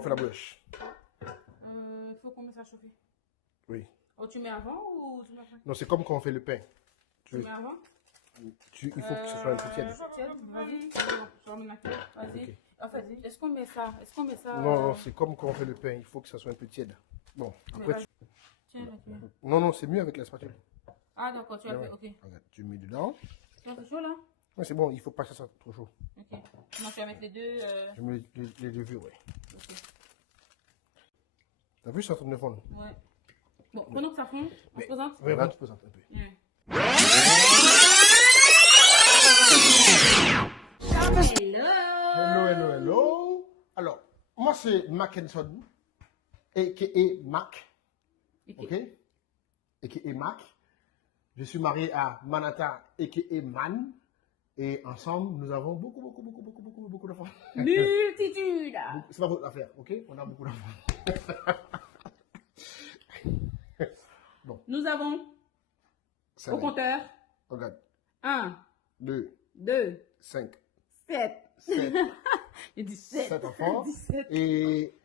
va faire la brioche. Il faut qu'on mette ça à chauffer. Oui. Oh, tu mets avant ou tu mets après? Non, c'est comme quand on fait le pain. Tu mets avant? Il faut que ce soit un peu tiède. Vas-y, je remets la clé. Vas-y. Ok. En fait, est-ce qu'on met ça? Est-ce qu'on met ça? Non, c'est comme quand on fait le pain. Il faut que ça soit un peu tiède. Bon, après, vas-y. Tiens, là, tu mets. non, c'est mieux avec la spatule. Ah, d'accord, tu as Ouais, fait, ok. Regarde, tu mets dedans. C'est un peu chaud là? Ouais, c'est bon, il faut pas que ça soit trop chaud. Ok. Maintenant, tu vas mettre les deux. Je mets les levures, ouais. Ok. T'as vu, c'est en train de fondre. Ouais. Bon, pendant que ça fond, on se présente? Ouais, tu peux un peu. Ouais. Hello! Hello. Alors, moi, c'est Mackinson, a.k.a. Mac. Ok? A.k.a. Mac. Je suis marié à Manata, a.k.a. Man. Et ensemble, nous avons beaucoup d'enfants. Multitude! C'est pas votre affaire, ok? On a beaucoup d'enfants. Bon. Nous avons Ça au va. compteur Regarde. 1, 2, 2, 5, 7. 7. Il dit 7. 7 enfants. 17. Et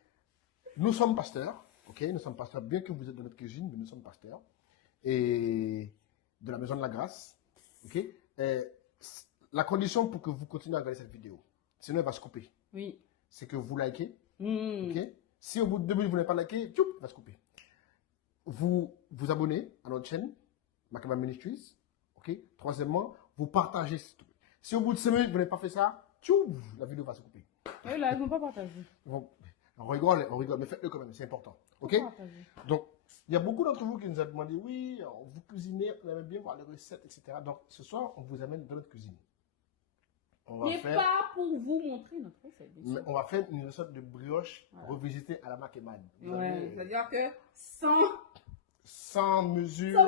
nous sommes pasteurs. Ok? Nous sommes pasteurs, bien que vous êtes dans notre cuisine, mais nous sommes pasteurs. Et de la Maison de la Grâce. Ok? Et la condition pour que vous continuez à regarder cette vidéo, sinon elle va se couper, Oui. c'est que vous likez. Mm. Ok? Si au bout de 2 minutes vous n'avez pas liké, tchoup, elle va se couper. Vous vous abonnez à notre chaîne, Makeba Ministries. Ok? Troisièmement, vous partagez. Si au bout de 5 minutes vous n'avez pas fait ça, tchou, la vidéo va se couper. Oui, là, ils vont pas partager. Bon, on rigole, mais faites-le quand même, c'est important. Ok? Donc, il y a beaucoup d'entre vous qui nous ont demandé, oui, vous cuisinez, on aimerait bien voir les recettes, etc. Donc, ce soir, on vous amène dans notre cuisine. Mais pas pour vous montrer notre recette. Mais on va faire une recette de brioche Voilà. revisitée à la Makeba. Ouais, c'est-à-dire que sans mesure,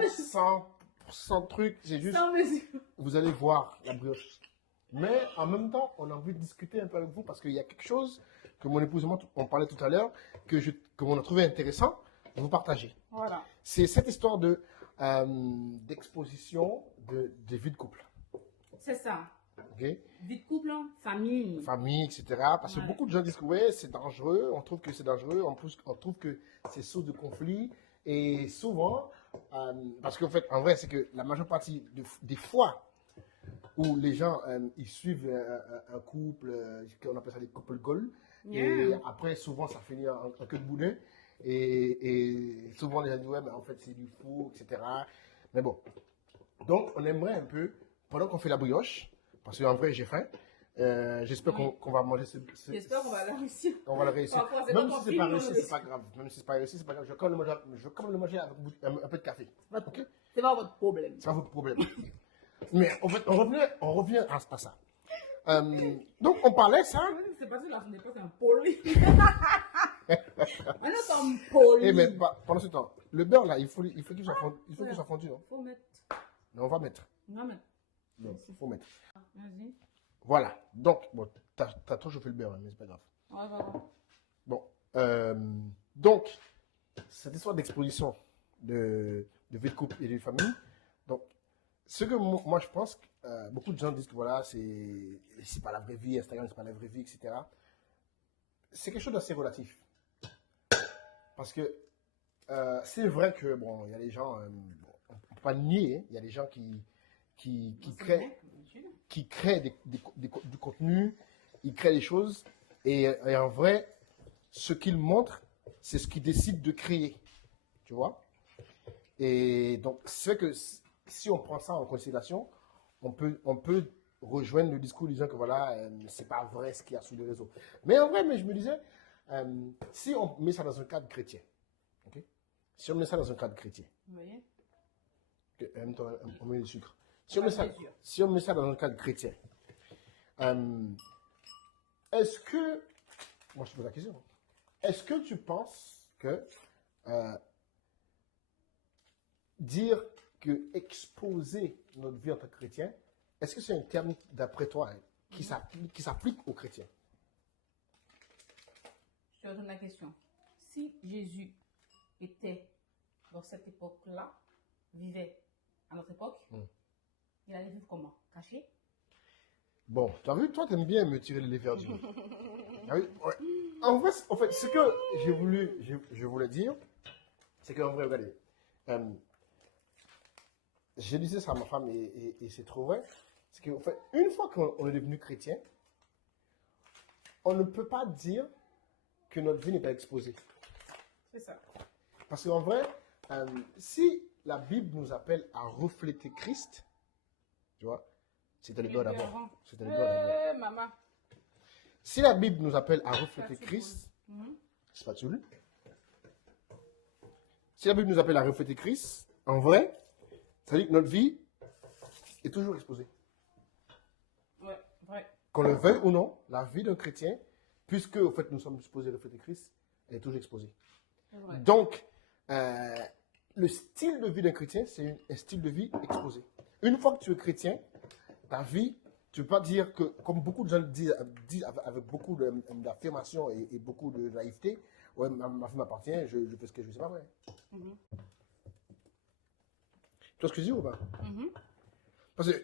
sans truc, c'est juste, sans mesure. vous allez voir la brioche. Mais en même temps, on a envie de discuter un peu avec vous parce qu'il y a quelque chose que mon épouse et moi, on parlait tout à l'heure, que on a trouvé intéressant de vous partager. Voilà. C'est cette histoire d'exposition de vie de couple. C'est ça. Okay? Vie de couple, famille. Famille, etc. Parce que Ouais. beaucoup de gens disent que ouais, c'est dangereux, on trouve que c'est dangereux, en plus, on trouve que c'est source de conflit. Et souvent, parce qu'en fait, en vrai, c'est que la majeure partie des fois où les gens ils suivent un couple, on appelle ça des couples goals, et après, souvent, ça finit en queue de boudin. Et souvent, les gens disent ouais, mais en fait, c'est du faux, etc. Mais bon. Donc, on aimerait un peu, pendant qu'on fait la brioche, parce qu'en vrai, j'ai faim. J'espère qu'on va manger J'espère qu'on va la réussir. On va le réussir. Parfois, Même si c'est pas réussi, c'est pas grave. Même si c'est pas réussi, c'est pas grave. Je vais quand même le manger avec un peu de café. Ok? C'est pas votre problème. C'est pas votre problème. Mais en fait, on revient à ça. Donc, on parlait ça. C'est parce que là, ce n'est pas un poli. Maintenant, comme poli. Eh, mais pendant ce temps, le beurre là, il faut qu'il soit fondu. Il faut qu'il soit fondu, non? Faut mettre. Mais on va mettre. On va mettre. Non, il faut mettre. Vas-y. Voilà. Donc, bon, t'as trop chauffé le beurre, hein, mais c'est pas grave. Ouais, voilà. Bon. Donc, cette histoire d'exposition de vie de couple et de famille. Donc, ce que moi je pense, beaucoup de gens disent que voilà, c'est pas la vraie vie, Instagram c'est pas la vraie vie, etc. C'est quelque chose d'assez relatif. Parce que c'est vrai que, bon, il y a des gens, on ne peut pas le nier, hein, il y a des gens qui créent du contenu, ils créent des choses, et en vrai, ce qu'ils montrent, c'est ce qu'ils décident de créer. Tu vois? Et donc, c'est vrai que si on prend ça en considération, on peut rejoindre le discours disant que voilà, c'est pas vrai ce qu'il y a sur les réseaux. Mais en vrai, je me disais, si on met ça dans un cadre chrétien, ok? Si on met ça dans un cadre chrétien, Vous voyez? en même temps, on met le sucre. Si on met ça dans un cadre chrétien, est-ce que, moi je te pose la question, est-ce que tu penses que dire que exposer notre vie en tant que chrétien, est-ce que c'est un terme, d'après toi, hein, qui s'applique aux chrétiens? Je te retourne la question. Si Jésus était dans cette époque-là, vivait à notre époque, il allait vivre comment? Caché? Bon, tu as vu, toi, tu aimes bien me tirer les verres du nez. Ah oui, ouais. En fait, ce que je voulais dire, c'est qu'en vrai, regardez, euh, je disais ça à ma femme et c'est trop vrai, c'est qu'en fait, une fois qu'on est devenu chrétien, on ne peut pas dire que notre vie n'est pas exposée. C'est ça. Parce qu'en vrai, si la Bible nous appelle à refléter Christ, tu vois, c'était le Mais doigt bien d'abord. avant. C'était le doigt d'abord. Maman. Si la Bible nous appelle à refléter Spatule. Christ, Mhm. spatule. Si la Bible nous appelle à refléter Christ, en vrai, ça veut dire que notre vie est toujours exposée. Ouais, vrai. Qu'on le veuille ou non, la vie d'un chrétien, puisque en fait nous sommes supposés refléter Christ, elle est toujours exposée. C'est vrai. Donc, le style de vie d'un chrétien, c'est un style de vie exposé. Une fois que tu es chrétien, ta vie, tu ne peux pas dire que, comme beaucoup de gens disent avec beaucoup d'affirmation et beaucoup de naïveté, ouais, ma vie m'appartient, je fais ce que je veux, c'est pas vrai. Mhm. Tu vois ce que je dis ou pas? Mhm. Parce que,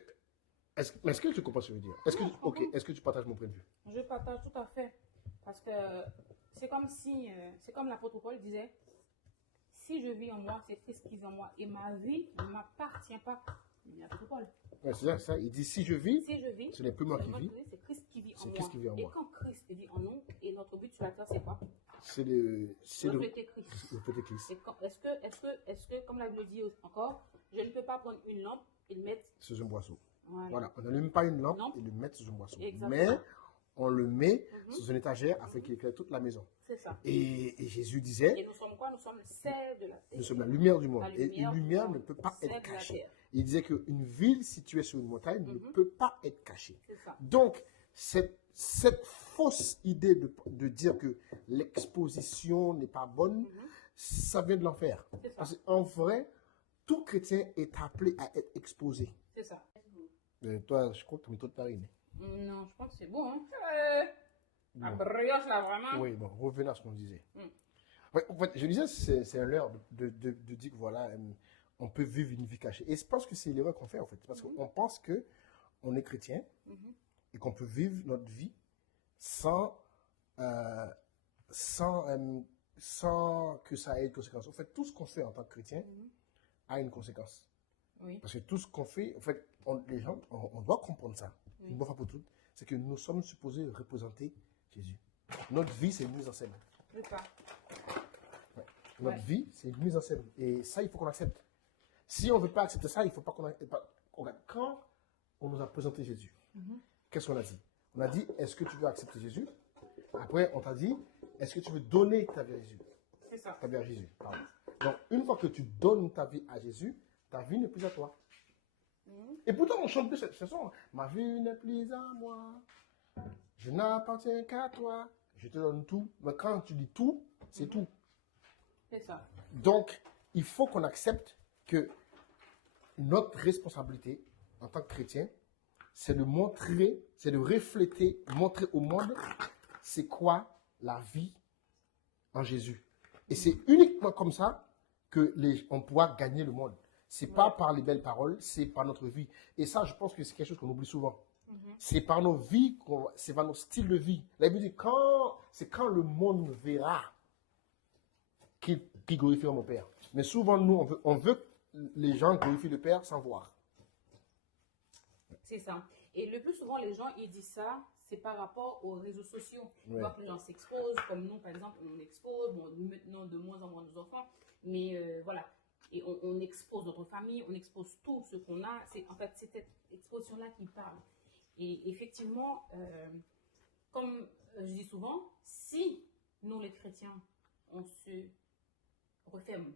est-ce que tu comprends ce que je veux dire? Non, je comprends. Est-ce que tu partages mon point de vue? Je partage tout à fait. Parce que c'est comme si, c'est comme l'apôtre Paul disait, si je vis en moi, c'est Christ qui vit en moi. Et ma vie ne m'appartient pas. L'apôtre Paul. Ouais, c'est ça. Il dit, si je vis, Si je vis, ce n'est plus moi qui vis, c'est Christ qui vit en c'est moi. Christ qui vit en Et moi. quand Christ vit en nous, et notre but sur la terre, c'est quoi? C'est de Refléter Christ. refléter Christ. Est-ce que, comme la Bible dit encore, je ne peux pas prendre une lampe et le mettre. Sous un boisseau. Voilà. Voilà, on n'allume pas une lampe Non. et le mettre sous un boisseau. Exactement. Mais on le met Mhm. sous une étagère afin qu'il éclaire toute la maison. C'est ça. Et Jésus disait, Et nous sommes quoi? Nous sommes le sel de la terre. nous sommes la lumière du monde. La Et une lumière ne peut pas sel être de la cachée. terre. Il disait qu'une ville située sur une montagne ne Mhm. peut pas être cachée. C'est ça. Donc, cette fausse idée de dire que l'exposition n'est pas bonne, Mhm. ça vient de l'enfer. C'est ça. Parce qu'en vrai, tout chrétien est appelé à être exposé. C'est ça. Toi, je crois que tu mets trop de farine. Non, je pense que c'est bon. Hein? La Bon. brioche, là, vraiment. Oui, bon, revenons à ce qu'on disait. Mm. Ouais, en fait, je disais, c'est un leurre de dire que voilà, on peut vivre une vie cachée. Et je pense que c'est l'erreur qu'on fait, en fait. Parce qu'on pense que on est chrétien Mhm. et qu'on peut vivre notre vie sans, euh, sans que ça ait une conséquence. En fait, tout ce qu'on fait en tant que chrétien Mhm. a une conséquence. Oui. Parce que tout ce qu'on fait, en fait, les gens, on doit comprendre ça. Oui. Une bonne fois pour toutes, c'est que nous sommes supposés représenter Jésus. Notre vie, c'est une mise en scène. C'est ça. Notre Ouais. vie, c'est une mise en scène. Et ça, il faut qu'on accepte. Si on ne veut pas accepter ça, il ne faut pas qu'on accepte. Quand on nous a présenté Jésus, Mhm. qu'est-ce qu'on a dit? On a dit, est-ce que tu veux accepter Jésus? Après, on t'a dit, est-ce que tu veux donner ta vie à Jésus? C'est ça. Ta vie à Jésus, pardon. Donc, une fois que tu donnes ta vie à Jésus, ta vie n'est plus à toi. Mhm. Et pourtant, on chante plus cette chanson. Ma vie n'est plus à moi. Je n'appartiens qu'à toi. Je te donne tout. Mais quand tu dis tout, c'est tout. C'est ça. Donc, il faut qu'on accepte que notre responsabilité en tant que chrétien, c'est de montrer, c'est de refléter, montrer au monde c'est quoi la vie en Jésus. Et c'est uniquement comme ça que on pourra gagner le monde. C'est pas par les belles paroles, c'est par notre vie. Et ça, je pense que c'est quelque chose qu'on oublie souvent. Mhm. C'est par nos vies, c'est par nos styles de vie. La Bible dit, c'est quand le monde verra qu'il glorifiera mon Père. Mais souvent, nous, on veut que les gens glorifient le Père sans voir. C'est ça. Et le plus souvent, les gens, ils disent ça, c'est par rapport aux réseaux sociaux. Ils Ouais. voient que les gens s'exposent, comme nous, par exemple, on expose, bon, nous, maintenant, de moins en moins nos enfants, mais voilà. Et on expose notre famille, on expose tout ce qu'on a. En fait, c'est cette exposition-là qui parle. Et effectivement, comme je dis souvent, si nous, les chrétiens, on se referme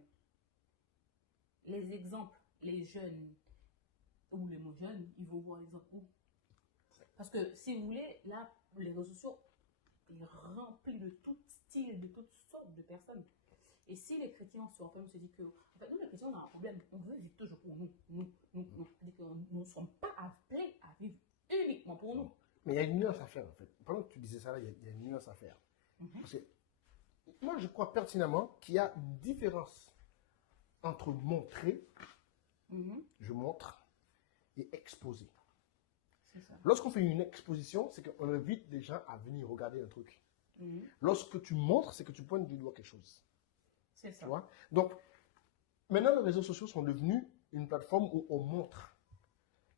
les exemples, les jeunes, ou les moins jeunes, ils vont voir l'exemple où? Parce que si vous voulez, là, les réseaux sociaux est rempli de tout style, de toutes sortes de personnes. Et si les chrétiens se referment, se disent que, en fait, nous, les chrétiens, on a un problème. On veut vivre toujours pour nous. Nous. C'est-à-dire que nous ne sommes pas appelés à vivre uniquement pour nous. Mais il y a une nuance à faire, en fait. Pendant que tu disais ça, là, il y a une nuance à faire. Parce que moi, je crois pertinemment qu'il y a une différence entre montrer, Mhm. je montre, et exposer. C'est ça. Lorsqu'on fait une exposition, c'est qu'on invite les gens à venir regarder un truc. Mhm. Lorsque tu montres, c'est que tu pointes du doigt quelque chose. C'est Tu ça. vois? Donc, maintenant, les réseaux sociaux sont devenus une plateforme où on montre.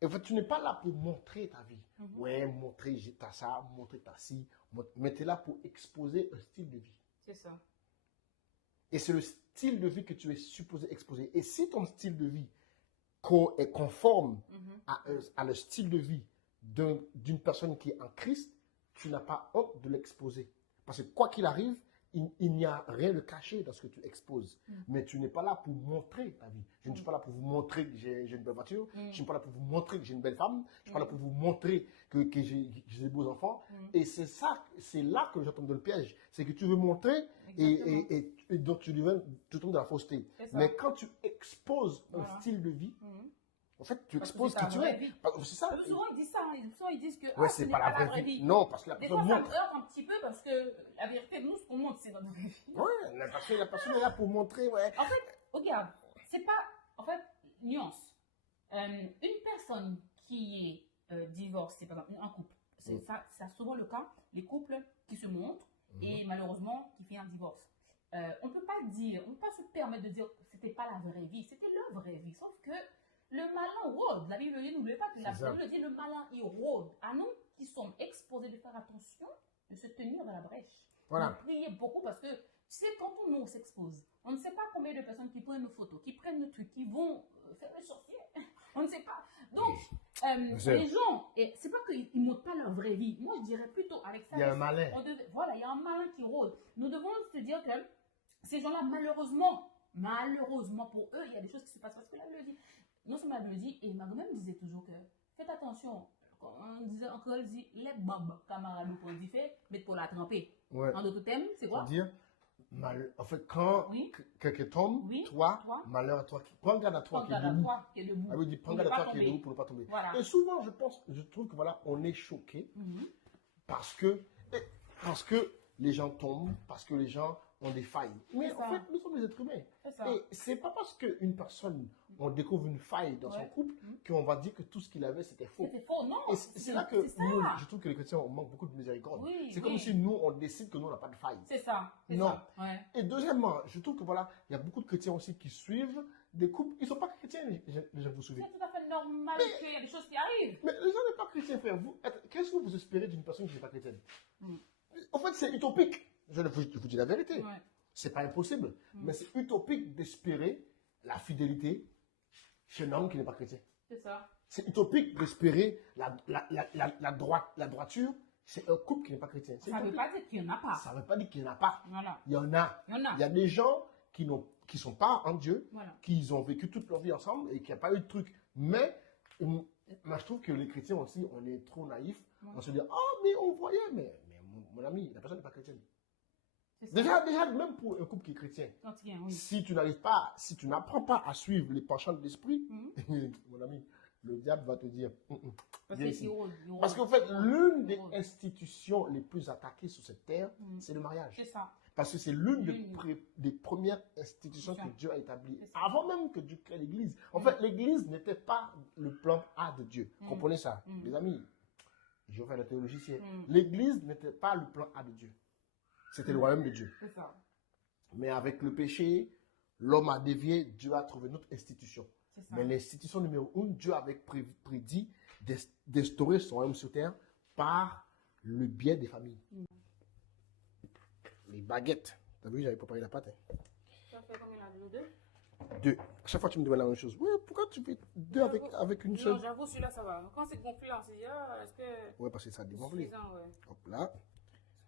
Et en fait, tu n'es pas là pour montrer ta vie. Mhm. Ouais, montrer, t'as ça, montrer t'as ci. Mais tu es là pour exposer un style de vie. C'est ça. Et c'est le style de vie que tu es supposé exposer. Et si ton style de vie est conforme Mhm. à le style de vie d'une personne qui est en Christ, tu n'as pas honte de l'exposer. Parce que quoi qu'il arrive, il n'y a rien de caché dans ce que tu exposes. Mais tu n'es pas là pour montrer ta vie. Je ne suis pas là pour vous montrer que j'ai une belle voiture. Je ne suis pas là pour vous montrer que j'ai une belle femme. Je ne suis pas là pour vous montrer que j'ai des beaux enfants. Et c'est là que je tombe dans le piège. C'est que tu veux montrer Exactement. et donc tu tombes dans la fausseté. C'est ça. Mais quand tu exposes un Voilà. style de vie, Mhm. en fait, tu Parce que exposes c'est qui ta tu vraie es. vie. C'est ça. Souvent, ils disent ça. Hein. Souvent, ils disent que Ouais, ce c'est n'est pas la vraie vie. Non, parce que la Des personne fois, ça me montre. heurte un petit peu parce que la vérité, nous, ce qu'on montre, c'est notre vraie vie. Ouais, la personne est là pour montrer, ouais. En fait, regarde, c'est pas. En fait, nuance. Une personne qui est divorcée, par exemple, un couple, c'est souvent le cas, les couples qui se montrent et malheureusement qui finissent en divorce. On ne peut pas dire, on ne peut pas se permettre de dire que c'était pas la vraie vie, c'était leur vraie vie. Sauf que le malin rôde. La Bible dit, n'oubliez pas que la Bible dit, le malin il rôde. À nous qui sommes exposés de faire attention, de se tenir dans la brèche. Voilà. De prier beaucoup parce que, tu sais, quand on s'expose, on ne sait pas combien de personnes qui prennent nos photos, qui prennent nos trucs, qui vont faire le sorcier. On ne sait pas. Donc, les gens, c'est pas qu'ils ne montrent pas leur vraie vie. Moi, je dirais plutôt avec ça. Il y a un malin. Voilà, il y a un malin qui rôde. Nous devons se dire que ces gens-là, malheureusement pour eux, il y a des choses qui se passent. Parce que la Bible dit, non seulement la Bible dit, et ma grand-mère me disait toujours que, faites attention, quand on disait encore, elle dit, les babes, camarades, pour dire, fait, mais pour la tremper. Ouais. En d'autres thèmes, c'est quoi? C'est-à-dire, en fait, quand quelqu'un tombe, toi, malheur à toi. Prends garde à toi qui est debout. Elle veut dire, prends garde à toi qui est debout pour ne pas tomber. Voilà. Et souvent, je trouve que voilà, on est choqué parce que les gens tombent, parce que les gens ont des failles. Mais en fait, nous sommes des êtres humains. Et c'est pas parce qu'une personne, on découvre une faille dans son couple, qu'on va dire que tout ce qu'il avait, c'était faux. C'était faux, non. Et c'est là que nous, je trouve que les chrétiens, on manque beaucoup de miséricorde. C'est comme si nous, on décide que nous, on n'a pas de faille. C'est ça. Non. Ouais. Et deuxièmement, je trouve que voilà, il y a beaucoup de chrétiens aussi qui suivent des couples. Ils ne sont pas chrétiens, les gens vous suivez. C'est tout à fait normal qu'il y a des choses qui arrivent. Mais les gens n'est pas chrétien, frère. Qu'est-ce que vous espérez d'une personne qui n'est pas chrétienne? En fait, c'est utopique. Je vous dis la vérité. Ouais. C'est pas impossible. Mais c'est utopique d'espérer la fidélité chez un homme qui n'est pas chrétien. C'est ça. C'est utopique d'espérer la droiture chez un couple qui n'est pas chrétien. Ça ne veut pas dire qu'il n'y en a pas. Ça ne veut pas dire qu'il n'y en a pas. Voilà. Il y en a. Il y a des gens qui ne sont pas en Dieu, Voilà. qui ont vécu toute leur vie ensemble et qui n'ont pas eu de truc. Mais moi, je trouve que les chrétiens aussi, on est trop naïfs. On se dit, oh, mais on voyait. Mais mon ami, la personne n'est pas chrétienne. Déjà, même pour un couple qui est chrétien, si tu n'arrives pas, si tu n'apprends pas à suivre les penchants de l'esprit, mon ami, le diable va te dire, viens ici. Parce qu'en fait, l'une des institutions les plus attaquées sur cette terre, c'est le mariage. C'est ça. Parce que c'est l'une des premières institutions que Dieu a établies. Avant même que Dieu crée l'Église. En fait, l'Église n'était pas le plan A de Dieu. Comprenez ça, les amis. Je vais faire la théologie ici. L'Église n'était pas le plan A de Dieu. C'était le royaume de Dieu. C'est ça. Mais avec le péché, l'homme a dévié, Dieu a trouvé notre institution. Mais l'institution numéro 1, Dieu avait prédit d'instaurer son royaume sur terre par le biais des familles. Les baguettes. T'as vu, j'avais préparé la pâte. Hein. Ça fait combien là, deux? Deux. À chaque fois, tu me demandes la même chose. Ouais, pourquoi tu fais deux avec une seule? Non, j'avoue, celui-là, ça va. Quand c'est gonflé, on s'est dit, est-ce que. Ouais, parce que ça dégonflé. C'est suffisant, ouais. Hop là.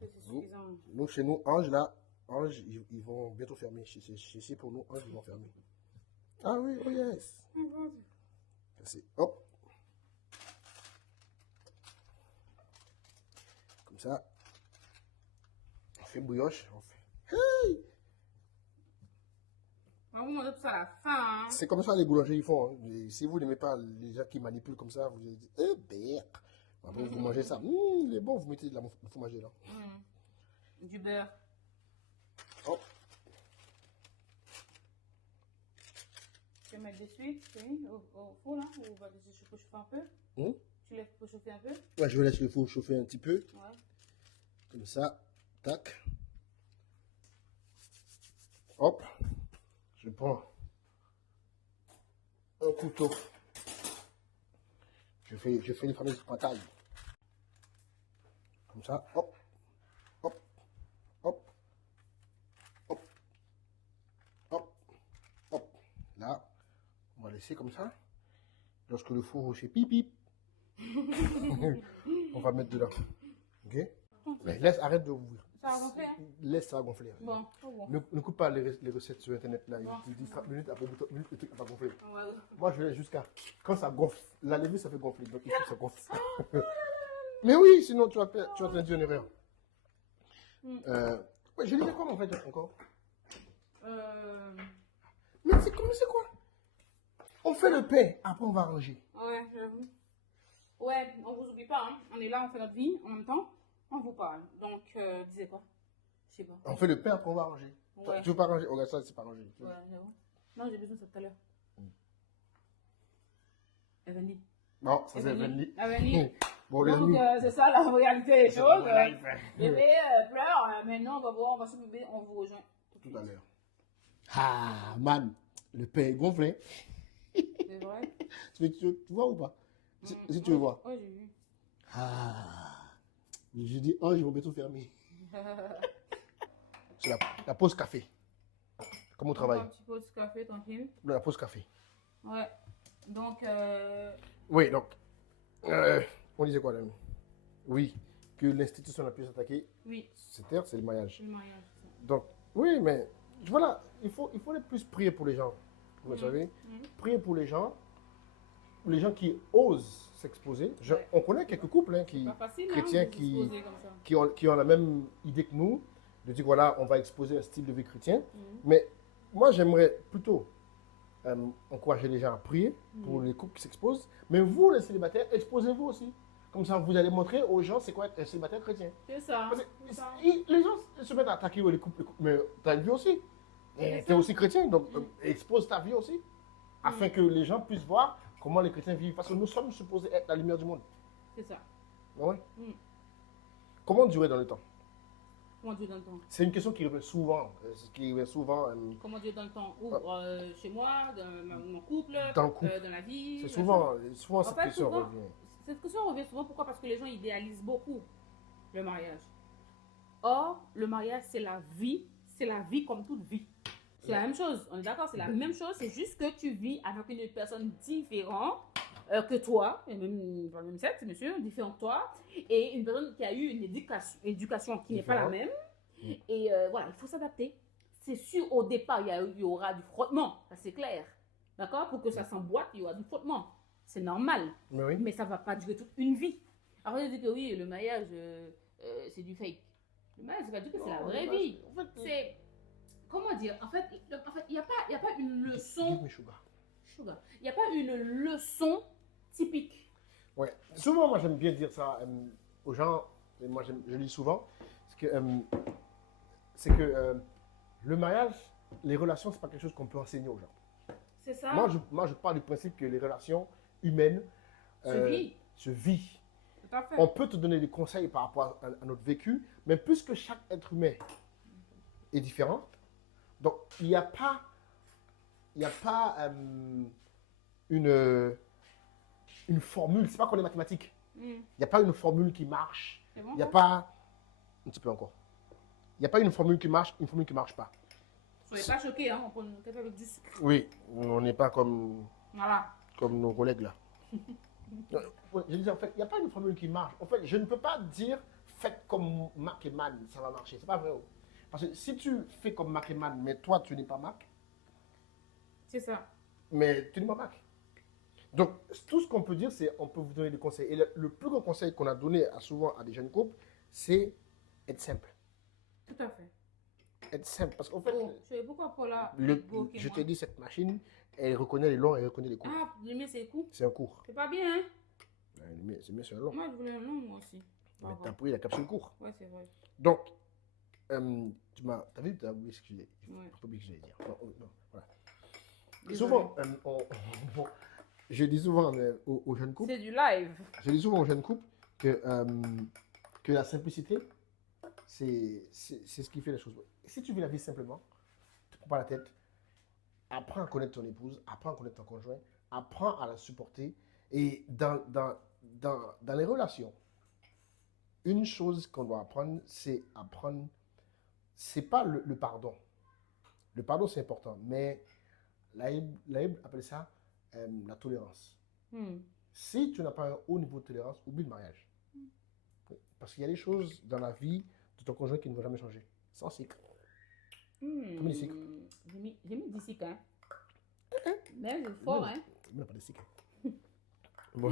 Est-ce que c'est suffisant? Nous, chez nous, Ange, là, Ange, ils vont bientôt fermer. Chez pour nous, Ange, ils vont fermer. Ah oui, oh yes. C'est hop. Comme ça. On fait brioche. On fait. Hey! On va vous montrer tout ça à la fin. Hein. C'est comme ça les boulangers ils font. Hein. Si vous n'aimez pas les gens qui manipulent comme ça, vous dites, berk. Après, vous mangez ça. Il est bon, vous mettez de la fromager là. Du beurre. Hop. Tu veux mettre dessus, au four là, ou va dessus, je chauffe un peu. Tu Tu laisses chauffer un peu? Ouais, je laisse le four chauffer un petit peu. Ouais. Comme ça. Tac. Hop. Je prends un couteau. Je fais les fameuses patailles. Comme ça. Hop. Hop. Hop. Hop. Hop. Hop. Là. On va laisser comme ça. Lorsque le four fait pip pip, on va mettre dedans. Ok? Mais laisse, arrête d'ouvrir. Ça va gonfler, hein? Laisse ça gonfler. Bon, bon. Ne coupe pas les recettes sur internet là. Bon. Ils disent 30 minutes après minute, le truc va gonfler. Ouais. Moi je vais jusqu'à. Quand ça gonfle, la levure ça fait gonfler. Donc il faut que ça gonfle. Mais oui, sinon tu vas t'induire une erreur. Ouais, je disais quoi en fait encore? Mais c'est quoi? On fait le pain, après on va ranger. Ouais, j'avoue. Ouais, on vous oublie pas, hein. On est là, on fait notre vie, en même temps, on vous parle. Donc, disais quoi? Je sais pas. On fait le pain, après on va ranger. Ouais. Tu veux pas ranger? Regarde ça, c'est pas rangé. Ouais, j'avoue. Non, j'ai besoin de ça tout à l'heure. Evandy. Non, ça c'est Evandy. Evandy. Bon, les Donc, amis. c'est ça la réalité des choses. life. Bébé pleure, maintenant on va voir, on va se bébé, on vous rejoint. Tout à l'heure. Ah, man, le pain est gonflé. C'est vrai? Tu vois ou pas? Si tu veux voir. Ouais, j'ai vu. Ah, je dis, oh, je vais tout fermer. C'est la pause café. Comme au travail. Un petit peu de café, tranquille. La pause café. Ouais. Donc, Oui, donc, on disait quoi là? Oui, que l'institution a pu s'attaquer. oui, C'est terre, c'est le mariage. le mariage. Donc, oui, mais voilà, il faut plus prier pour les gens. Vous savez, prier pour les gens qui osent s'exposer. Ouais. On connaît quelques couples hein, C'est pas facile, chrétiens hein, de s'exposer comme ça. qui ont la même idée que nous, de dire voilà, on va exposer un style de vie chrétien. Mais moi, j'aimerais plutôt encourager les gens à prier pour les couples qui s'exposent. Mais vous, les célibataires, exposez-vous aussi. Comme ça, vous allez montrer aux gens c'est quoi être un célibataire chrétien. C'est ça. Parce que les gens se mettent à attaquer les couples, mais tu as une vie aussi. Tu es aussi chrétien, donc expose ta vie aussi. Afin que les gens puissent voir comment les chrétiens vivent. Parce que nous sommes supposés être la lumière du monde. C'est ça. Ouais. Comment durer dans le temps? Comment Dieu dans le temps? C'est une question qui revient souvent. Comment Dieu dans le temps? Ou chez moi, dans mon couple, Dans le couple. dans la vie. C'est souvent cette fait, question souvent, revient. Cette question revient souvent. Pourquoi? Parce que les gens idéalisent beaucoup le mariage. Or, le mariage, c'est la vie. C'est la vie comme toute vie. C'est la même chose. On est d'accord? C'est la même chose. C'est juste que tu vis avec une personne différente que toi, et même dans le même sexe, monsieur, différent que toi, et une personne qui a eu une éducation qui n'est pas la même. Et voilà, il faut s'adapter. C'est sûr, au départ, il y aura du frottement, ça c'est clair. D'accord? Pour que ça s'emboîte, il y aura du frottement. C'est normal. Mais ça ne va pas durer toute une vie. Après, je dis que oui, le mariage, c'est du fake. Le mariage, ça veut dire que c'est la vraie vie. En fait, c'est... Comment dire? En fait, il n'y a pas une leçon... Sugar. Il n'y a pas une leçon typique. Ouais. Souvent, moi, j'aime bien dire ça aux gens. Et moi, je lis souvent. C'est que le mariage, les relations, c'est pas quelque chose qu'on peut enseigner aux gens. C'est ça. Moi, je pars du principe que les relations humaines se vivent. Tout à fait. On peut te donner des conseils par rapport à notre vécu, mais puisque chaque être humain est différent, donc il n'y a pas une formule. C'est pas comme les mathématiques. Il n'y a pas une formule qui marche. Il n'y a pas... Un petit peu encore. Il n'y a pas une formule qui marche, une formule qui ne marche pas. Soyez pas choqués, hein, on prend une café avec du sucre. Oui, on n'est pas comme nos collègues là. Je disais, en fait, il n'y a pas une formule qui marche. En fait, je ne peux pas dire faites comme Mac et Man, ça va marcher. C'est pas vrai. Parce que si tu fais comme Mac et Man, mais toi tu n'es pas Mac. C'est ça. Mais tu n'es pas Mac. Donc, tout ce qu'on peut dire, c'est on peut vous donner des conseils. Et le plus grand conseil qu'on a donné souvent à des jeunes couples, c'est être simple. Tout à fait. Être simple. Parce qu'en fait, je sais pourquoi Paula. je te dis, cette machine, elle reconnaît les longs, elle reconnaît les courts. Ah, le mien, c'est les courts. C'est un court. C'est pas bien, hein? C'est mieux sur un long. Moi, je voulais un long, moi aussi. Mais t'as pris la capsule court. Ouais, c'est vrai. Donc, t'as vu, t'as oublié ce que j'ai dit. Ouais. T'as oublié ce que j'allais dire. Non, voilà. Désolé. Souvent, je dis souvent aux jeunes couples, C'est du live. je dis souvent aux jeunes couples que la simplicité, c'est ce qui fait les choses. Si tu vis la vie simplement, tu ne te prends pas la tête, apprends à connaître ton épouse, apprends à connaître ton conjoint, apprends à la supporter. Et dans les relations, une chose qu'on doit apprendre, c'est apprendre, c'est pas le pardon. Le pardon, c'est important, mais la Bible appelle ça la tolérance. Hmm. Si tu n'as pas un haut niveau de tolérance, oublie le mariage. Parce qu'il y a des choses dans la vie de ton conjoint qui ne vont jamais changer. Sans cycle. Comme les cycles. J'ai mis 10 cycles, hein. Mais c'est fort, hein. Il n'y a pas de cycle. Bon.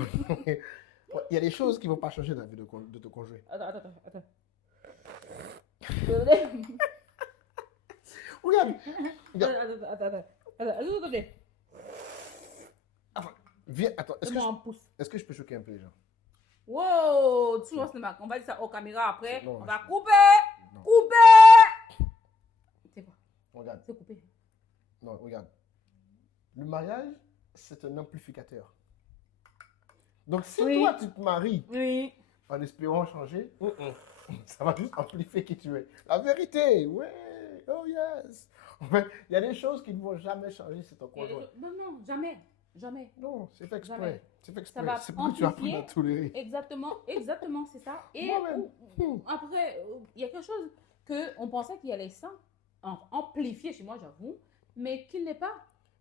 Il y a des choses qui ne vont pas changer dans la vie de ton conjoint. Attends. Regarde. Attends. Viens, attends. Donne-moi un pouce. Est-ce que je peux choquer un peu les gens? Wow, tu vois, on va dire ça aux caméras après. Non, On va je- couper. Non. Couper. C'est quoi? Regarde. C'est coupé. Non, regarde. Le mariage, c'est un amplificateur. Donc, si Oui. toi, tu te maries Oui. en espérant changer, ça va juste amplifier qui tu es. La vérité, ouais, oh yes. En fait, il y a des choses qui ne vont jamais changer, c'est ton conjoint. Non, jamais. Jamais. Non, c'est fait exprès. Jamais. C'est fait Ça va exprès. C'est pour que tu apprennes à amplifier. tolérer. Exactement, c'est ça. Et Moi-même. après, il y a quelque chose qu'on pensait qu'il allait amplifier chez moi, j'avoue, mais qu'il n'est pas.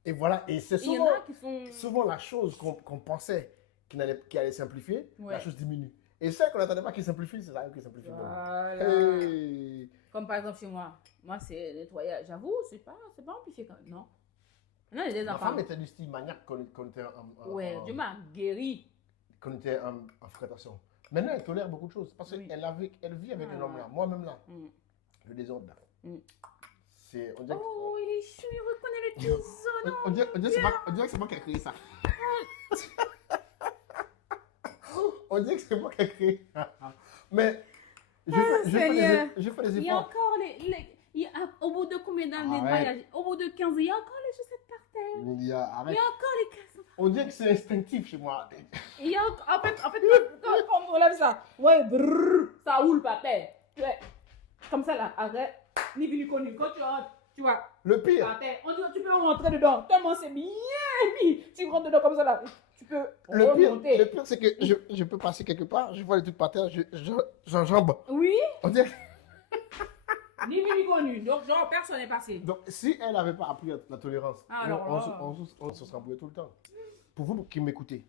Et voilà, et c'est Il y en souvent, a qui sont. souvent la chose qu'on pensait qui allait simplifier, Ouais. la chose diminue. Et celle qu'on n'attendait pas qui simplifie, c'est ça qui simplifie. Voilà. Hey. Comme par exemple chez moi. Moi, c'est nettoyage. J'avoue, c'est pas amplifié quand même, non? Non, il y a des Ma enfants. femme était du style maniaque quand on était Ouais, Dieu m'a guéri. quand on était en fréquentation. Maintenant, elle tolère beaucoup de choses. Parce Oui. qu'elle vit avec un Ah. homme là. Moi-même là. Mm. Le désordre là. Mm. On dirait, Oh, il est chou, il reconnaît le désordre. on dirait que c'est moi qui ai créé ça. On dirait que c'est moi qui ai créé ça. Mais je Seigneur. fais des Il y a efforts. encore au bout de combien d'années de Arrête. mariage? Au bout de 15 ans, il y a encore les chaussettes par terre. Il Arrête. y a encore les casses. On dirait que c'est instinctif chez moi. Il y a en fait quand on lève ça, ouais, brrr, ça roule par terre. Ouais. Comme ça là, arrête, ni vu ni connu. Quand tu rentres, tu vois, Le pire, par terre, on dit tu peux rentrer dedans. Tellement c'est bien mis. Tu rentres dedans comme ça là, tu peux remonter. le pire c'est que je peux passer quelque part, je vois les trucs par terre, j'enjambe. Oui, On dirait ni vu ni connu. Donc genre personne n'est passé. Donc, si elle n'avait pas appris la tolérance, Ah, alors là. on se serait embrouillé tout le temps. Pour vous qui m'écoutez,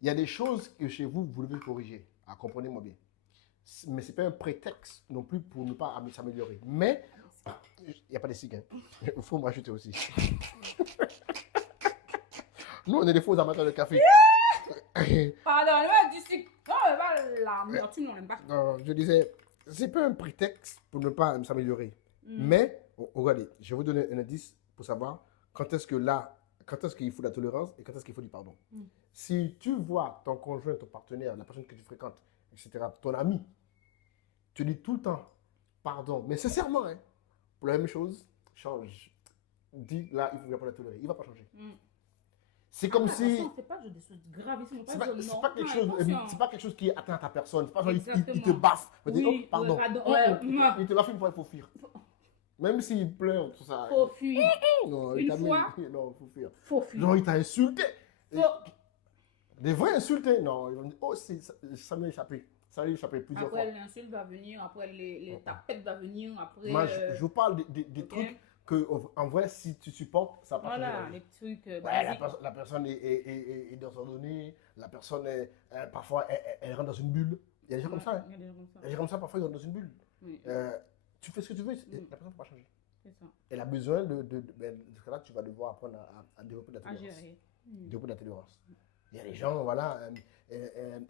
il y a des choses que chez vous, vous devez corriger. Ah, comprenez-moi bien. Mais ce n'est pas un prétexte non plus pour ne pas s'améliorer. Mais, il n'y a pas de signes. Il faut me rajouter aussi. Nous, on est des faux amateurs de café. Pardon, ouais, du sucre. Oh, la merde, on n'aime pas. Non, je disais, ce n'est pas un prétexte pour ne pas s'améliorer. Mais, regardez, je vais vous donner un indice pour savoir quand est-ce qu'il faut de la tolérance et quand est-ce qu'il faut du pardon. Si tu vois ton conjoint, ton partenaire, la personne que tu fréquentes, etc., ton ami, tu dis tout le temps pardon, mais sincèrement, hein, pour la même chose, change. Dis là, il ne faut pas la tolérer. Il ne va pas changer. C'est comme si. Attention, c'est pas des choses gravissimes. C'est pas quelque chose qui est atteint à ta personne. C'est pas genre il te Exactement. baffe. Il dit, Oui, oh, pardon. ouais, pardon. Oh, Ouais, il te baffe une fois, il faut fuir. Même s'il pleure, tout ça. Faut fuir. Non, Une il t'a mis- fois. Non, il faut fuir. Faut fuir. Genre, il t'a insulté. Faut- Des vrais insultés. Non, ils vont dire, oh, ça m'est échappé. Ça m'est échappé plusieurs Après, fois. l'insulte va venir. Après, les tapettes va venir. Après, Moi, je vous parle des ok. trucs que, en vrai, si tu supportes, ça va pas changer voilà, la vie. les trucs Ouais, basiques. la personne est désordonnée, la personne, parfois, elle rentre dans une bulle. Il y a des gens comme ça. Hein. Il y a des gens comme ça. Il y a des gens comme ça, parfois, ils rentrent dans une bulle. Oui, Tu fais ce que tu veux, la personne ne peut pas changer. c'est ça. Elle a besoin de ce cas-là, tu vas devoir apprendre à développer de la À tolérance. gérer. Développer de la tolérance. Il y a des gens, voilà,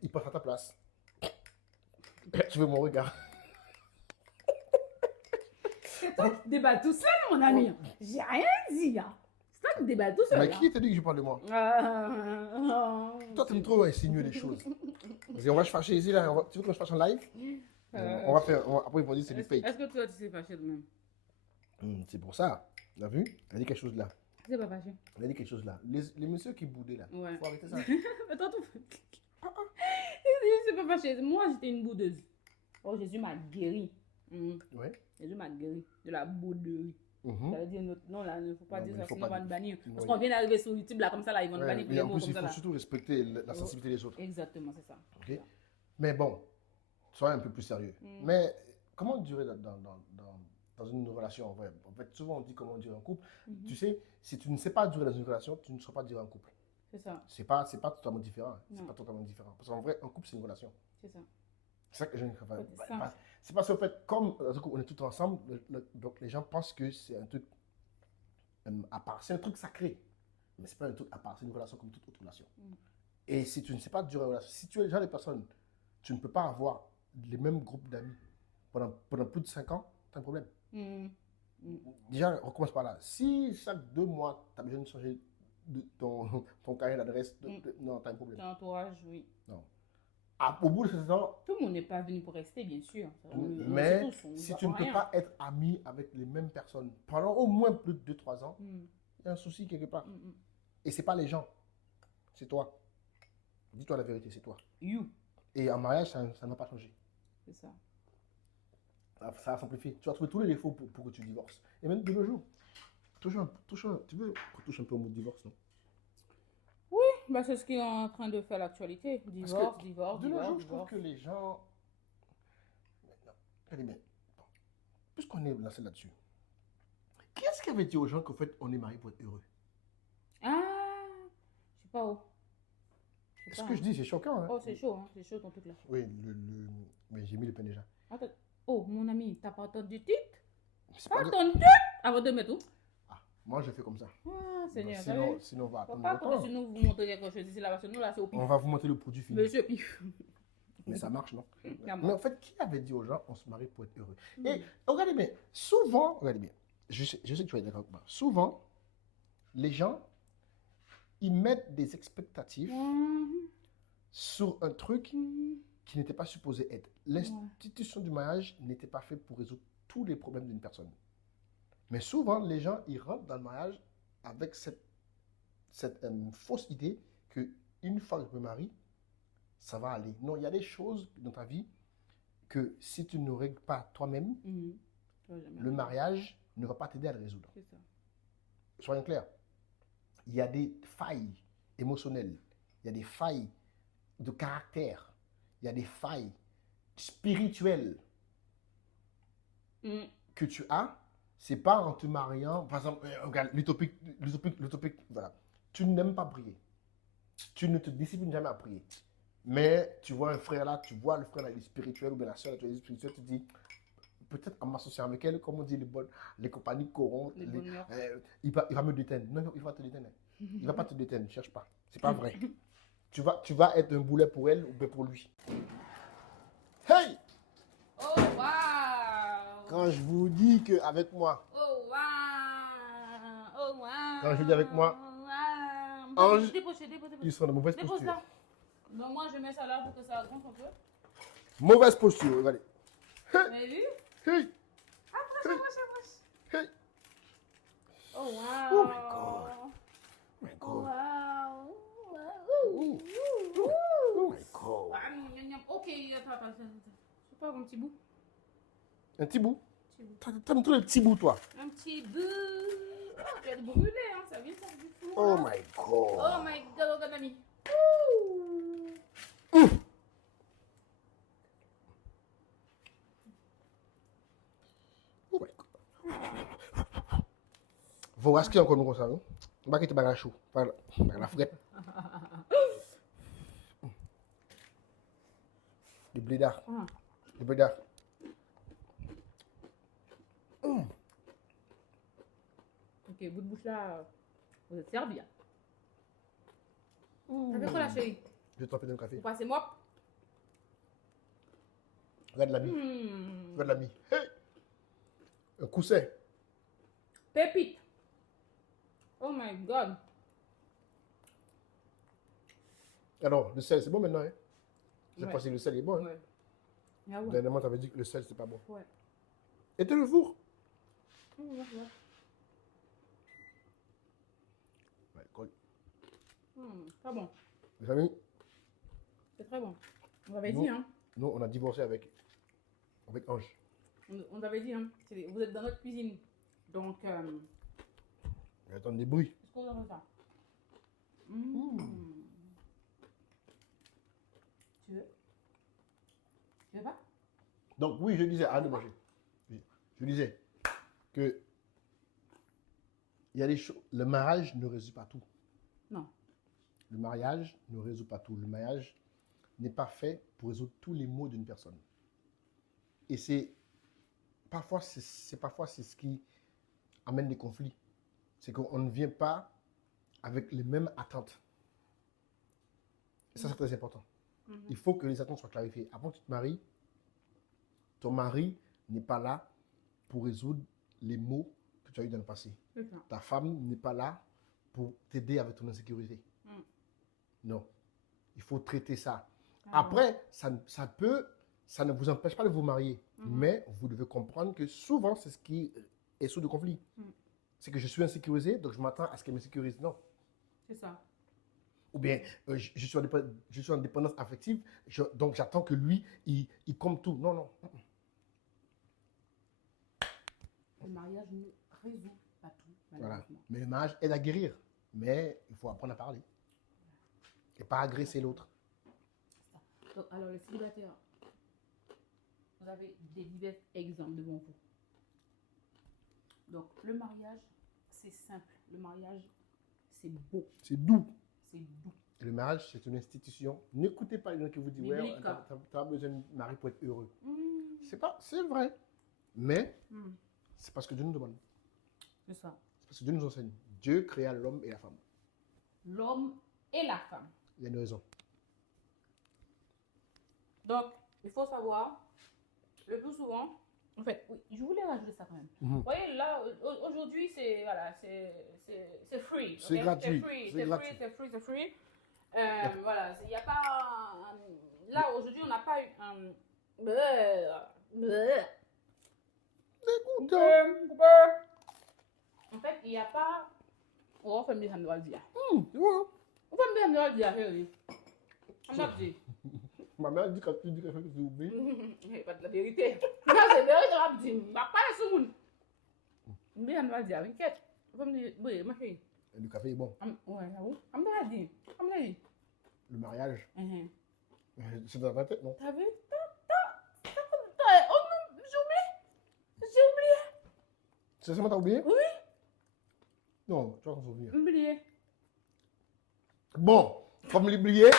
ils passent à ta place. Tu veux mon regard. C'est toi qui déballes tout seul, mon ami. J'ai rien dit. Hein. C'est toi qui déballes tout seul. Mais hein. qui t'a dit que je parle de moi? Toi, tu me trouves insinuer des choses. Vas-y, on va se fâcher ici, là. Tu veux qu'on se fâche en live? Après, ils vont dire que c'est du fake. Est-ce que toi, tu sais fâcher de même? C'est pour ça. Tu as vu? Elle dit quelque chose là. C'est pas fâché. On a dit quelque chose là. Les messieurs qui boudaient là. Ouais. Faut arrêter ça. Mais toi, tout. C'est pas fâché. Moi, j'étais une boudeuse. Oh, Jésus m'a guéri. Ouais. Jésus m'a guéri de la bouderie. Mhm. Ça veut dire non, là, il ne faut pas Non, dire mais ça, il faut sinon on pas va nous bannir. Oui. Parce qu'on vient d'arriver sur YouTube là, comme ça, là, ils vont nous Ouais, bannir tous et les en mots plus, comme il ça faut là. surtout respecter la sensibilité des autres. Exactement, c'est ça. Ok. Mais bon, soyez un peu plus sérieux. Mais comment durer dans une relation en vrai? En fait, souvent on dit comment durer en couple. Tu sais, si tu ne sais pas durer dans une relation, tu ne sauras pas durer en couple. C'est ça. C'est pas totalement différent. C'est Non. pas totalement différent. Parce qu'en vrai, un couple, c'est une relation. C'est ça. C'est ça que je ne comprends Ouais, c'est ça. pas. C'est parce qu'en fait, comme dans un couple, on est tous ensemble, donc les gens pensent que c'est un truc à part. C'est un truc sacré. Mais c'est pas un truc à part. C'est une relation comme toute autre relation. Et si tu ne sais pas durer une relation, si tu es le genre de personne, tu ne peux pas avoir les mêmes groupes d'amis pendant plus de 5 ans, tu as un problème. Déjà, on commence par là. Si chaque 2 mois, tu as besoin de changer ton carnet d'adresse, non, tu as un problème. Ton entourage, oui. Non. Au bout de ce temps, Tout le monde n'est pas venu pour rester, bien sûr. mais si tu ne peux pas être ami avec les mêmes personnes pendant au moins plus de 2-3 ans, il y a un souci quelque part. Et ce n'est pas les gens, c'est toi. Dis-toi la vérité, c'est toi. You. Et en mariage, ça ne va pas changer. C'est ça. Ça va simplifier. Tu vas trouver tous les défauts pour que tu divorces. Et même de nos jours, tu veux qu'on touche un peu au mot divorce, non? Bah, c'est ce qui est en train de faire l'actualité. Divorce, divorce, de nos divorce, jours, je trouve divorce. que les gens... Regardez bien, puisqu'on est lancé là-dessus, qui est-ce qui avait dit aux gens qu'en fait, on est marié pour être heureux? Ah, je sais pas où. Ce que je dis, c'est choquant. Hein? Oh, c'est chaud ton truc là. Oui, mais j'ai mis le pain déjà. Attends. Oh, mon ami, t'as pas entendu du titre? C'est Pas pas entendu avant de mettre où? Moi, je fais comme ça. Ah, Seigneur, Sinon, on va faut attendre pas longtemps. que nous vous montrer quelque chose ici là, parce que nous là, c'est au pif. On va vous montrer le produit fini. Monsieur Pif. Mais ça marche, non? Ça Mais en fait, qui avait dit aux gens, on se marie pour être heureux? Et regardez bien, souvent, regardez bien, je sais que tu vas être d'accord avec moi, souvent, les gens, ils mettent des expectatives sur un truc qui n'était pas supposé être. L'institution du mariage n'était pas faite pour résoudre tous les problèmes d'une personne. Mais souvent, les gens, ils rentrent dans le mariage avec cette fausse idée qu'une fois que je me marie, ça va aller. Non, il y a des choses dans ta vie que si tu ne règles pas toi-même, le mariage ne va pas t'aider à le résoudre. C'est ça. Soyons clairs. Il y a des failles émotionnelles, il y a des failles de caractère, il y a des failles spirituelles que tu as. C'est pas en te mariant, par exemple, regarde, l'utopique, voilà. Tu n'aimes pas prier. Tu ne te disciplines jamais à prier. Mais tu vois un frère là, tu vois le frère là, il est spirituel, ou bien la soeur là, tu es spirituel, tu te dis, peut-être en m'associant avec elle, comme on dit, les compagnies corrompent, il va me déteindre. Non, il va te déteindre. Il va pas te déteindre, ne cherche pas. C'est pas vrai. Tu vas être un boulet pour elle ou bien pour lui. Hey! Oh, wow! Quand je vous dis qu'avec moi, Oh, wow! Oh, wow! Quand je dis avec moi, wow. Ange, Dépose. ils sont dans mauvaise Dépose posture. ça. Donc, moi, je mets ça là pour que ça gonfle un peu. Mauvaise posture, regardez. Mais vu? Hey! Approche. Hey! Oh, wow! Oh my God! Oh my Oh, God! wow! Oh, oh my God! Ok, attends. C'est pas un petit bout? Un petit bout? T'as mis tous les petits bouts, toi. Un petit bout. Il y a de brûler, hein, ça vient du four. Oh my God! Oh my God, regarde, ami. Oh my God! Vous restez encore nous comme ça, non? On va quitter bagage chaud, par la frette. Du blédard. Du blédard. Ok, bout de bouche là, vous êtes servi. Ça fait quoi la chérie? Je vais tremper dans le café. Vous passez moi? Regarde l'ami. Regarde l'ami. Hey! Un coussin. Pépite. Oh my God. Alors, le sel, c'est bon maintenant, hein? Cette Ouais. fois-ci, le sel est bon, hein? Ouais. Ah ouais. Dernièrement, tu avais dit que le sel, c'est pas bon. Ouais. Et t'es le four? Ouais. Pas bon. Les amis, C'est très bon. On avait Non. dit, hein. nous, on a divorcé avec Ange. On avait dit, hein. Vous êtes dans notre cuisine. Donc, Il attend des bruits. est-ce qu'on a ça? Tu veux? Tu veux pas? Donc, oui, je disais, arrête de manger. Je disais que il y a des choses. Le mariage ne résout pas tout. Non. Le mariage ne résout pas tout. Le mariage n'est pas fait pour résoudre tous les maux d'une personne. Et parfois c'est ce qui amène des conflits. C'est qu'on ne vient pas avec les mêmes attentes. Et ça, c'est très important. Il faut que les attentes soient clarifiées. Avant que tu te maries, ton mari n'est pas là pour résoudre les maux que tu as eu dans le passé. C'est ça. Ta femme n'est pas là pour t'aider avec ton insécurité. Non. Il faut traiter ça. Après, ça ne vous empêche pas de vous marier. Mais vous devez comprendre que souvent, c'est ce qui est source de conflit. C'est que je suis insécurisé, donc je m'attends à ce qu'elle me sécurise. Non. C'est ça. Ou bien, je suis en dépendance affective, donc j'attends que lui, il comble tout. Non, non. Le mariage ne résout pas tout, Voilà. malheureusement. Mais le mariage aide à guérir. Mais il faut apprendre à parler. Et pas agresser l'autre. Donc, alors, les célibataires, vous avez des divers exemples devant vous. Donc, le mariage, c'est simple. Le mariage, c'est beau. C'est doux. C'est doux. Et le mariage, c'est une institution. N'écoutez pas les gens qui vous disent, ouais, Biblique. t'as besoin de mari pour être heureux. C'est vrai. Mais c'est parce que Dieu nous demande. C'est ça. C'est parce que Dieu nous enseigne. Dieu créa l'homme et la femme. L'homme et la femme. Il y a une raison. Donc, il faut savoir, le plus souvent, en fait, oui, je voulais rajouter ça quand même. Vous voyez, là, aujourd'hui, c'est voilà, c'est free. C'est ok? gratuit. C'est free. Voilà, il n'y a pas. Là, aujourd'hui, on n'a pas eu un. Écoute, En fait, il n'y a pas. On va faire un dire. tu vois. On va faire un dire, oui. On va dire. Ma mère dit quand tu dis quelque chose que tu oublies. Pas de la vérité. Non, c'est vrai, je vais dire. Je ne vais pas laisser le monde. Mais on va dire, inquiète. On va me dire, oui, ma chérie. Le café est bon. Ouais, j'avoue. On va dire. Le mariage, c'est dans ta tête, non? T'as vu? Oh non, j'ai oublié. C'est ça, t'as oublié? Oui. Non, tu vas t'en souvenir. Oublié. Bon, comme l'oublier.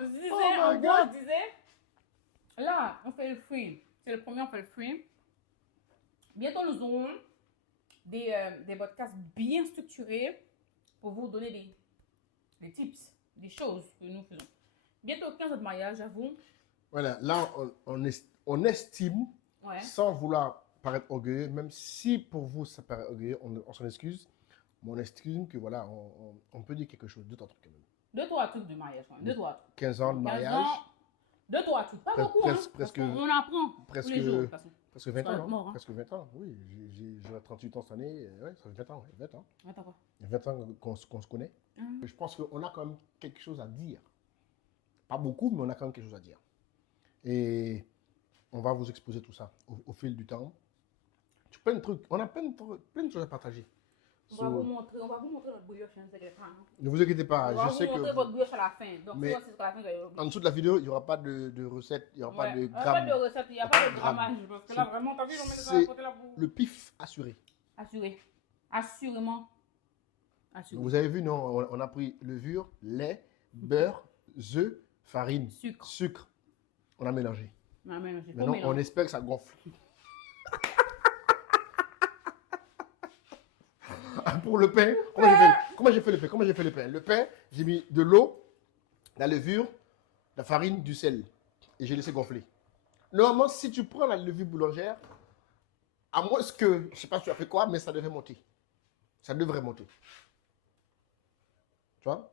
Je disais, Oh my en gros, God. je disais, là, on fait le free. C'est le premier, on fait le free. Bientôt, nous aurons des podcasts bien structurés pour vous donner des tips, des choses que nous faisons. Bientôt 15 autres mariages, j'avoue. Voilà, là, on estime, Ouais. sans vouloir paraître orgueilleux, même si pour vous ça paraît orgueilleux, on s'en excuse, mais on estime que voilà, on peut dire quelque chose, deux, trois trucs quand même. 2-3 trucs de mariage. Quand même. 2-3 trucs. 15 ans de 15 mariage, ans, 2-3 trucs. Pas beaucoup, hein, presque- parce qu'on apprend presque- tous les jours, de toute façon. presque 20 Ça va ans, être non? mort, hein. Presque 20 ans, oui, j'aurai 38 ans cette année, ouais, ça fait 20 ans, 20 ans. Attends, quoi. 20 ans qu'on se connaît. Je pense qu'on a quand même quelque chose à dire. Pas beaucoup, mais on a quand même quelque chose à dire. Et on va vous exposer tout ça au fil du temps. Plein de trucs. On a plein de choses à partager. On va vous montrer notre brioche, hein, c'est que- Ne vous inquiétez pas, On va je vous sais montrer que votre brioche à la fin. Donc, Mais- souvent, c'est à la fin que vous allez en dessous de la vidéo, il n'y aura pas de recettes, il n'y aura pas de Il n'y a pas de grammes. recette, il n'y a pas de Gramme. grammage. Parce que là, vraiment, t'as vu, on met ça à C'est côté là pour. le pif assuré. Assuré. Assurément. Assuré. Vous avez vu, non, on a pris levure, lait, beurre, œufs, farine, Sucre. On a mélangé. Non, mais c'est Maintenant, on espère que ça gonfle. Pour le pain, comment j'ai fait le pain? Le pain, j'ai mis de l'eau, de la levure, de la farine, du sel. Et j'ai laissé gonfler. Normalement, si tu prends la levure boulangère, à moins que, je ne sais pas si tu as fait quoi, mais ça devrait monter. Ça devrait monter. Tu vois?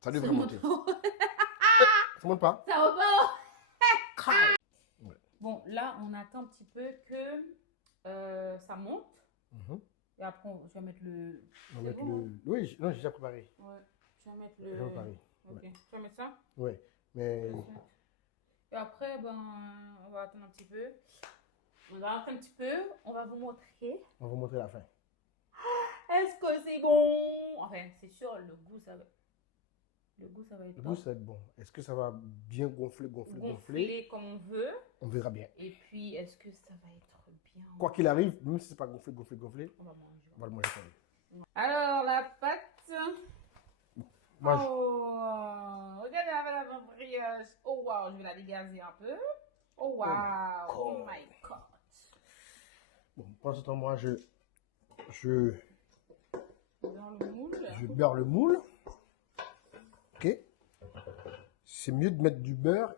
Ça devrait monter. Ça monte pas? Ça va pas. Ouais. Bon, là, on attend un petit peu que ça monte. Mhm. Et après, je vais mettre le. On va C'est mettre bon, le. Oui, non, j'ai déjà préparé. Ouais. Je vais mettre J'ai le. préparé. Ok. Ouais. Je vais mettre ça. Ouais. Mais. Et après, ben, on va attendre un petit peu. On va attendre un petit peu. On va vous montrer. On va vous montrer la fin. Est-ce que c'est bon? Enfin, c'est sûr, le goût, ça va. Le goût, ça va être Le top. goût, ça va être bon. Est-ce que ça va bien gonfler? Gonfler comme on veut. On verra bien. Et puis, est-ce que ça va être bien? Quoi qu'il arrive, même si c'est pas gonflé, On va manger. on va le manger quand même. Alors, la pâte. Moi, Oh, regardez la brioche. Oh, wow, je vais la dégazer un peu. Oh, wow. Oh, my God. bon, pendant ce temps, moi, je Dans le moule. beurre le moule. Ok. C'est mieux de mettre du beurre,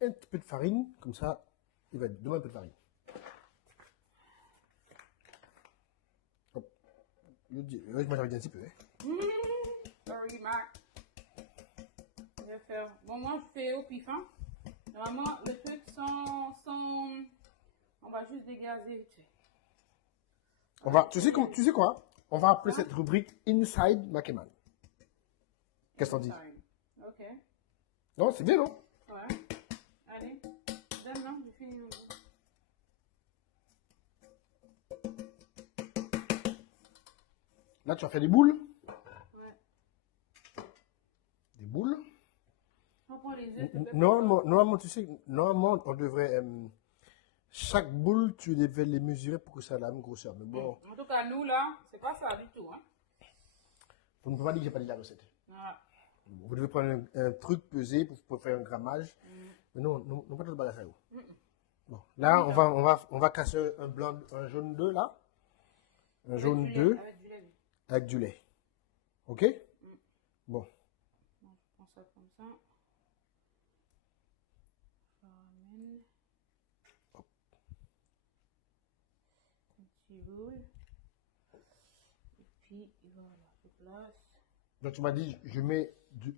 un petit peu de farine, comme ça, il va être demain un peu de farine. Hop. Moi, j'avais dit un petit peu. Hein. Sorry, Marc. Je vais faire. Bon, moi, je fais au pif. Hein. Normalement, le truc sans. On va juste dégazer vite fait. On va, tu sais quoi? On va appeler cette rubrique Inside Makeman. Qu'est-ce que t'en dis? Ok. Non, c'est bien, non? Ouais. Allez. Donne, non, j'ai fini mon goût. Là, tu vas faire des boules. Ouais. Des boules. On prend les œufs. Normalement, tu sais, normalement, on devrait. Chaque boule, tu devais les mesurer pour que ça ait la même grosseur. Mais bon, En tout cas, nous, là, c'est pas ça du tout. Hein. vous ne pouvez pas dire que j'ai pas dit la recette. Ah. Vous devez prendre un truc pesé pour faire un grammage. Mais non, pas de bagage à vous. Bon, là, on va casser un blanc, un jaune d'œuf, là. Un jaune d'œuf Avec du lait. avec du lait. Ok? Bon. Je prends ça comme ça. Je ramène. Un petit boule. Et puis, voilà, je place. Donc, tu m'as dit, je mets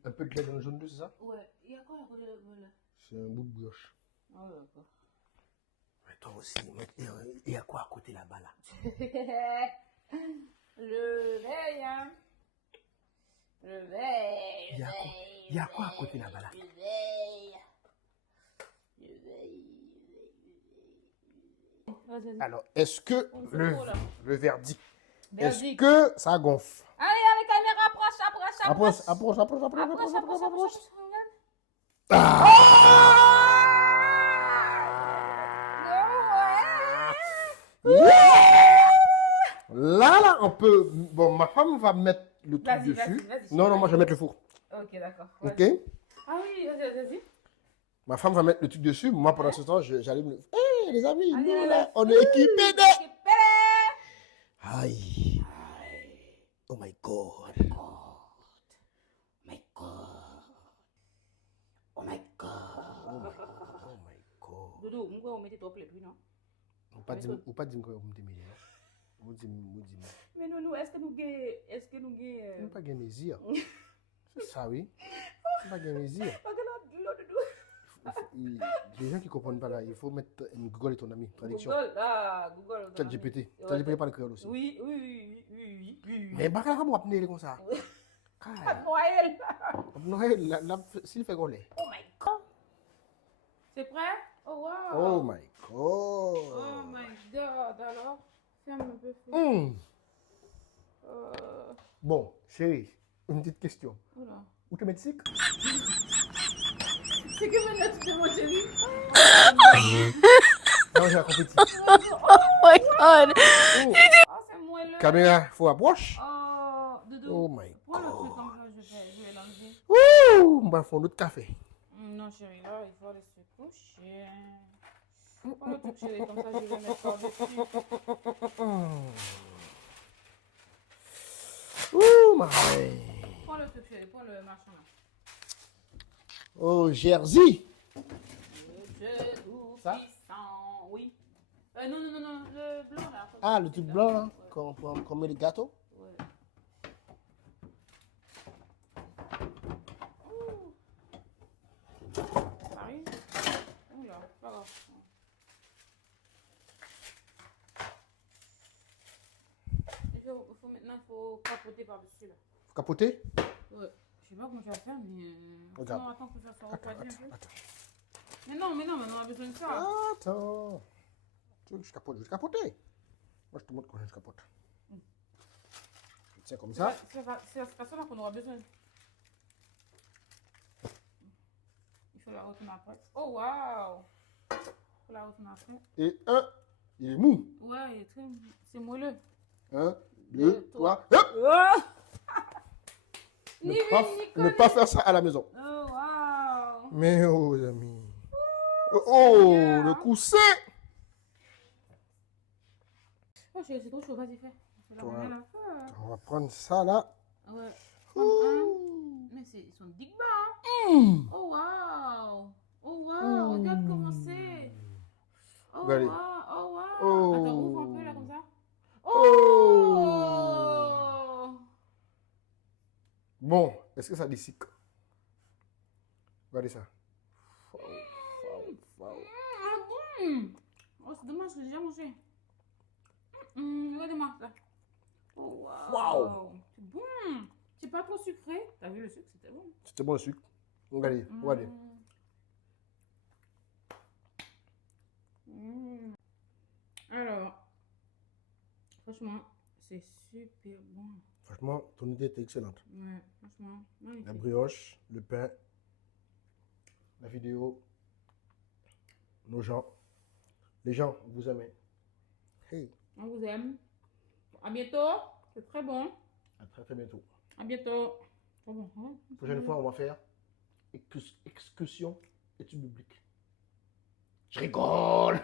un peu de lait dans le jaune d'œuf, c'est ça? Ouais, il y a quoi à côté de voilà. C'est un bout de brioche. Ah, d'accord. Mais toi aussi, il y a quoi à côté là-bas, là? Le veille, hein. Le veille. Il y a quoi à côté là-bas, là? Le veille. Le veille. Vas-y. Alors, est-ce que On se voit, là. le verdict, est-ce Verdict. que ça gonfle? Allez, allez, caméra, approche. Approche. Là, on peut. Bon, ma femme va mettre le truc dessus. Vas-y. Non, moi, je vais mettre le four. Ok, d'accord. Ok? Ah oui, vas-y. Ma femme va mettre le truc dessus. Moi, pendant ce temps, j'allume le. Hé, les amis, Allez, nous, allez. là, on est équipés de. Aïe. Oh my God. Oh my God. Doudou, pourquoi on mettait ton plaid, non? Ou pas dire que vous me démêlez. Vous dites. Mais nous, est-ce que nous gagnons? Nous pas gagner mes yeux. C'est ça, oui. Nous pas gagner mes yeux. Les gens qui ne comprennent pas là, il faut mettre Google et ton ami. Traduction. Google. ChatGPT. ChatGPT parle créole aussi. Oui. Mais bah, comment vous appelez comme ça? Noël. Noël, s'il fait goler. Oh my God. C'est prêt? Oh wow. Oh my God. Oh my God. Alors, ferme un peu. Bon, chérie, une petite question. Oula. Où te mettre sick? C'est que maintenant tu te mon chéri. Non, j'ai la compétition. Oh my God. Oh, c'est moelleux. Caméra, faut approche. Oh, Doudou. Oh my Prends le truc God. comme ça, je vais l'enlever. Ouh, on va faire un autre café. Non, chérie, là, il faut aller se coucher. Prends le truc, chérie, comme ça, je vais mettre par-dessus. Ouh, my. Prends le truc, chérie, prends le machin là. Oh, Jersey. Ça? Puissant, oui. Non, le blanc là. Ah, le truc blanc là, qu'on met les gâteaux. Ouais. Ça arrive? Oula, pas grave. maintenant, il faut capoter par-dessus là. Faut capoter? Ouais. Je sais pas comment tu vas faire, mais. Regarde. Sinon, attends que ça soit Attends, refroidi un peu. attends. Mais non, maintenant, on a besoin de ça. Attends. Tu veux que je capote? Je vais capoter. Moi, je te montre comment je capote. Je tiens comme ça. C'est à ça là qu'on aura besoin. Il faut la retourner après. Oh, waouh! Il faut la retourner après. Et un, il est mou. Ouais, il est très. C'est moelleux. Un, Deux, deux, trois. trois. Hop! Oh! Ne pas faire ça à la maison. Oh, waouh! Mais oh, les amis. Oh, Seigneur. le coussin. Oh, chérie, c'est trop chaud, vas-y, fais. C'est la Toi. manière à faire. On va prendre ça là. Ouais. Ouh. Mais ils sont dig bas. Mmh. Oh, waouh! Oh, waouh! Regarde comment c'est. Oh, Regardez. waouh! Oh, waouh! Oh. Attends, ouvre un peu là, comme ça. Oh. Oh! Bon, est-ce que ça dissipe? Regardez ça. Ah bon? Oh, c'est dommage que j'ai déjà mangé. Regardez-moi ça. Oh, waouh! Waouh. C'est bon. C'est pas trop sucré. T'as vu le sucre, c'était bon. C'était bon le sucre. Regardez, regardez. Alors, franchement, c'est super bon. Franchement, ton idée était excellente. Ouais, franchement, magnifique. La brioche, le pain, la vidéo, nos gens. Les gens, vous aimez. Hey, On vous aime. À bientôt. C'est très bon. à très très bientôt. À bientôt. Très bon. Hein? Prochaine fois, on va faire excursion études bibliques. Je rigole.